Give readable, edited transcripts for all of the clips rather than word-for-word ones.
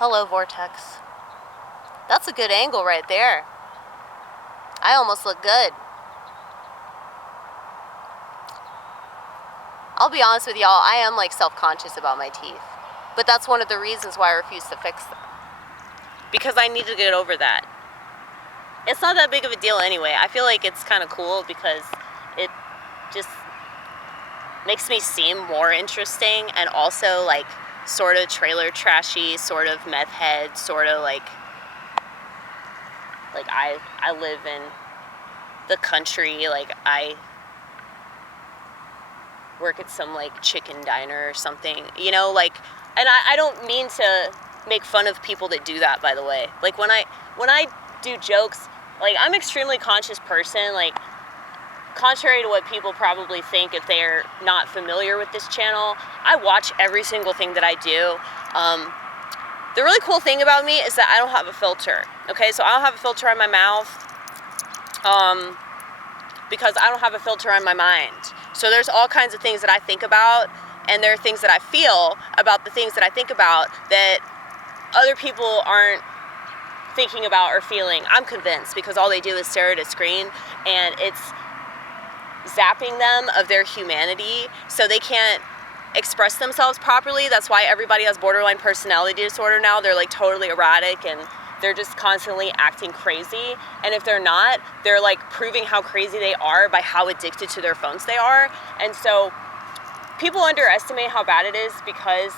Hello, Vortex. That's a good angle right there. I almost look good. I'll be honest with y'all, I am like self-conscious about my teeth. But that's one of the reasons why I refuse to fix them. Because I need to get over that. It's not that big of a deal anyway. I feel like it's kind of cool because it just makes me seem more interesting and also like sort of trailer trashy, sort of meth head, sort of like I live in the country, like I work at some like chicken diner or something, you know, like, and I don't mean to make fun of people that do that, by the way. Like when I do jokes, like I'm an extremely conscious person, like contrary to what people probably think if they're not familiar with this channel, I watch every single thing that I do. The really cool thing about me is that I don't have a filter, okay? So I don't have a filter on my mouth because I don't have a filter on my mind. So there's all kinds of things that I think about, and there are things that I feel about the things that I think about that other people aren't thinking about or feeling. I'm convinced, because all they do is stare at a screen, and it's zapping them of their humanity, so they can't express themselves properly. That's why everybody has borderline personality disorder now. They're like totally erratic and they're just constantly acting crazy. And if they're not, they're like proving how crazy they are by how addicted to their phones they are. And so people underestimate how bad it is, because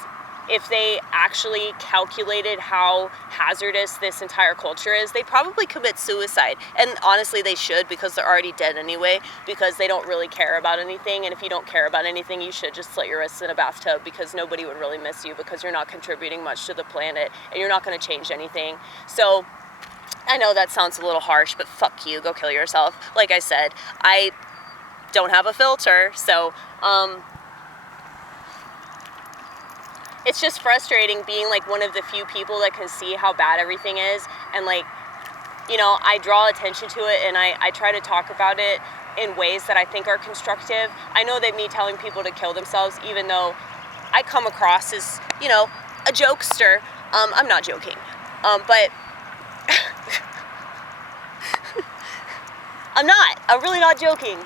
if they actually calculated how hazardous this entire culture is, they probably commit suicide. And honestly, they should, because they're already dead anyway, because they don't really care about anything. And if you don't care about anything, you should just slit your wrists in a bathtub, because nobody would really miss you, because you're not contributing much to the planet and you're not going to change anything. So I know that sounds a little harsh, but fuck you, go kill yourself. Like I said, I don't have a filter, so it's just frustrating being like one of the few people that can see how bad everything is. And like, you know, I draw attention to it, and I try to talk about it in ways that I think are constructive. I know that me telling people to kill themselves, even though I come across as, you know, a jokester, I'm not joking, but I'm really not joking.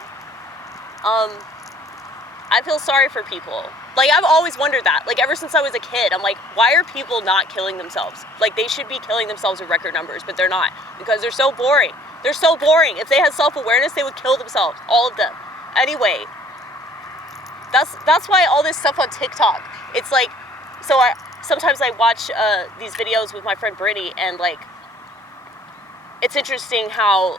I feel sorry for people. Like, I've always wondered that. Like, ever since I was a kid, I'm like, why are people not killing themselves? Like, they should be killing themselves in record numbers, but they're not, because they're so boring. They're so boring. If they had self-awareness, they would kill themselves, all of them. Anyway, that's why all this stuff on TikTok, it's like, so sometimes I watch these videos with my friend Brittany, and like, it's interesting how,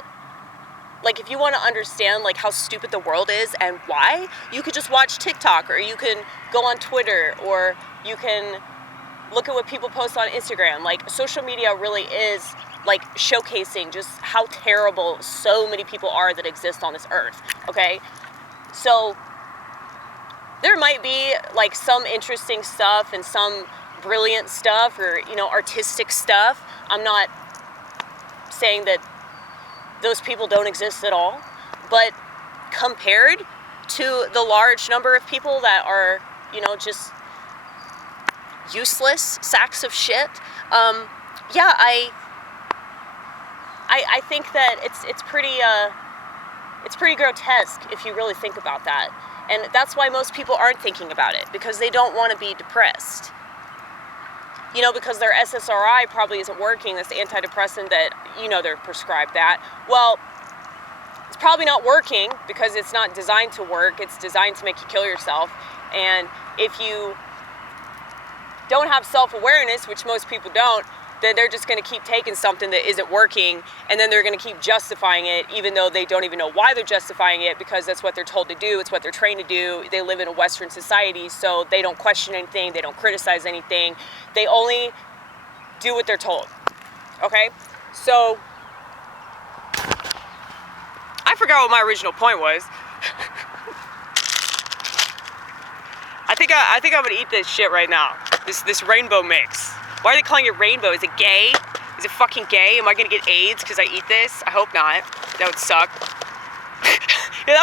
like, if you want to understand like how stupid the world is and why, you could just watch TikTok, or you can go on Twitter, or you can look at what people post on Instagram. Like, social media really is like showcasing just how terrible so many people are that exist on this earth, okay? So there might be like some interesting stuff and some brilliant stuff, or, you know, artistic stuff. I'm not saying that those people don't exist at all, but compared to the large number of people that are, you know, just useless sacks of shit, yeah, I think that it's pretty grotesque if you really think about that. And that's why most people aren't thinking about it, because they don't want to be depressed. You know, because their SSRI probably isn't working, this antidepressant that, you know, they're prescribed that. Well, it's probably not working because it's not designed to work. It's designed to make you kill yourself. And if you don't have self-awareness, which most people don't, then they're just going to keep taking something that isn't working, and then they're going to keep justifying it, even though they don't even know why they're justifying it, because that's what they're told to do. It's what they're trained to do. They live in a Western society, so they don't question anything. They don't criticize anything. They only do what they're told. Okay? So I forgot what my original point was. I think I'm gonna eat this shit right now. This rainbow mix. Why are they calling it rainbow? Is it gay? Is it fucking gay? Am I gonna get AIDS because I eat this? I hope not. That would suck. Yeah,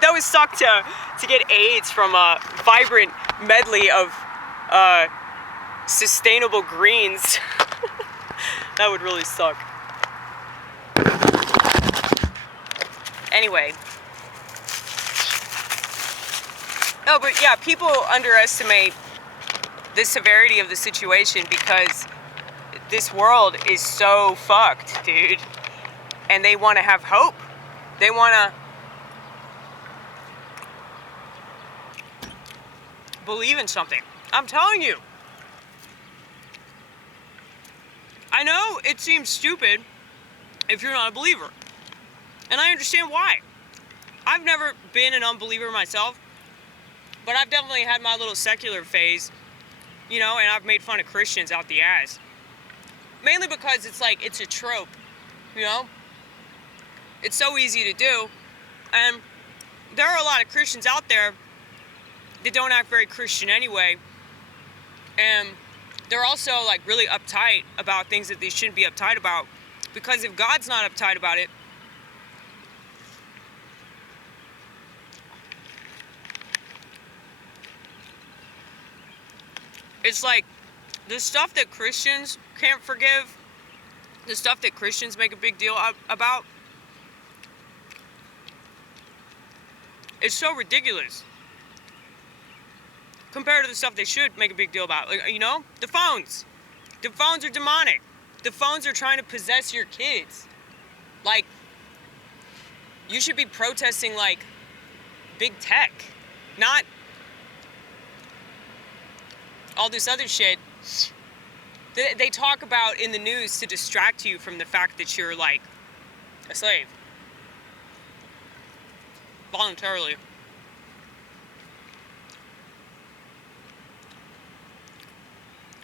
that would suck to get AIDS from a vibrant medley of sustainable greens. That would really suck. Anyway. No, but yeah, people underestimate the severity of the situation because this world is so fucked, dude. And they want to have hope. They want to believe in something. I'm telling you. I know it seems stupid if you're not a believer. And I understand why. I've never been an unbeliever myself, but I've definitely had my little secular phase, you know, and I've made fun of Christians out the ass. Mainly because it's like, it's a trope, you know? It's so easy to do. And there are a lot of Christians out there that don't act very Christian anyway. And they're also like really uptight about things that they shouldn't be uptight about. Because if God's not uptight about it, it's like the stuff that Christians can't forgive, the stuff that Christians make a big deal about, it's so ridiculous compared to the stuff they should make a big deal about. Like, you know, the phones. The phones are demonic. The phones are trying to possess your kids. Like, you should be protesting, like, big tech, not all this other shit that they talk about in the news to distract you from the fact that you're, like, a slave. Voluntarily.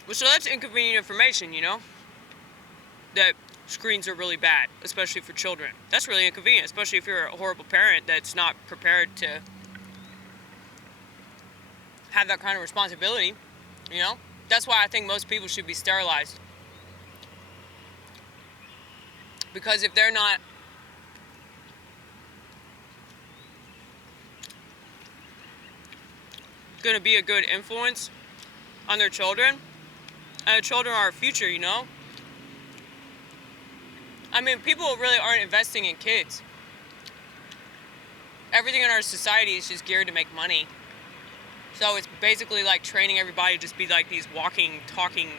Well, so that's inconvenient information, you know? That screens are really bad, especially for children. That's really inconvenient, especially if you're a horrible parent that's not prepared to have that kind of responsibility, you know? That's why I think most people should be sterilized. Because if they're not going to be a good influence on their children, and the children are our future, you know? I mean, people really aren't investing in kids. Everything in our society is just geared to make money. So it's basically like training everybody to just be like these walking, talking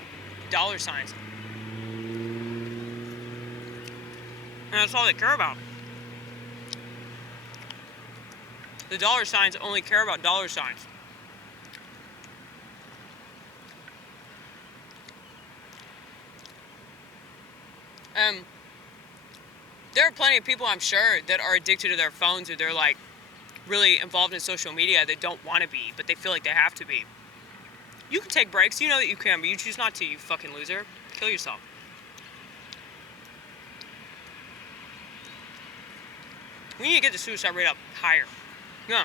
dollar signs. And that's all they care about. The dollar signs only care about dollar signs. There are plenty of people, I'm sure, that are addicted to their phones, or they're like really involved in social media that don't want to be, but they feel like they have to be. You can take breaks, you know that you can, but you choose not to, you fucking loser. Kill yourself. We need to get the suicide rate up higher. Yeah.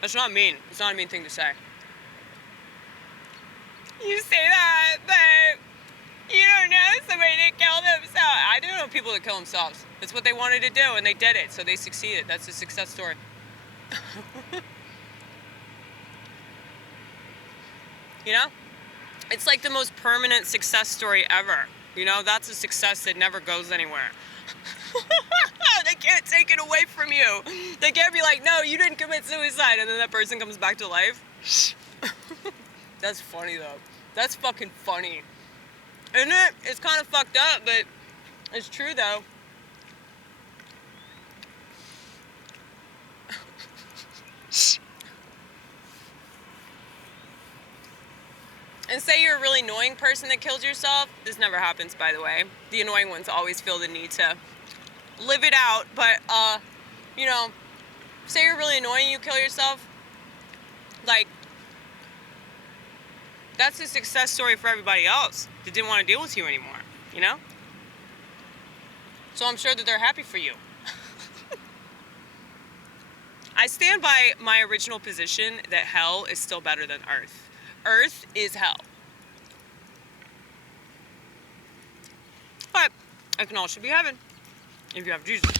That's not mean. It's not a mean thing to say. You say that, but you don't know somebody that killed themselves. I do know people that kill themselves. It's what they wanted to do, and they did it, so they succeeded. That's a success story. You know? It's like the most permanent success story ever. You know, that's a success that never goes anywhere. They can't take it away from you. They can't be like, no, you didn't commit suicide, and then that person comes back to life. That's funny, though. That's fucking funny. Isn't it? It's kind of fucked up, but it's true, though. And say you're a really annoying person that killed yourself. This never happens, by the way. The annoying ones always feel the need to live it out. But, you know, say you're really annoying, you kill yourself. Like, that's a success story for everybody else that didn't want to deal with you anymore, you know? So I'm sure that they're happy for you. I stand by my original position that hell is still better than Earth. Earth is hell. But it can also be heaven if you have Jesus.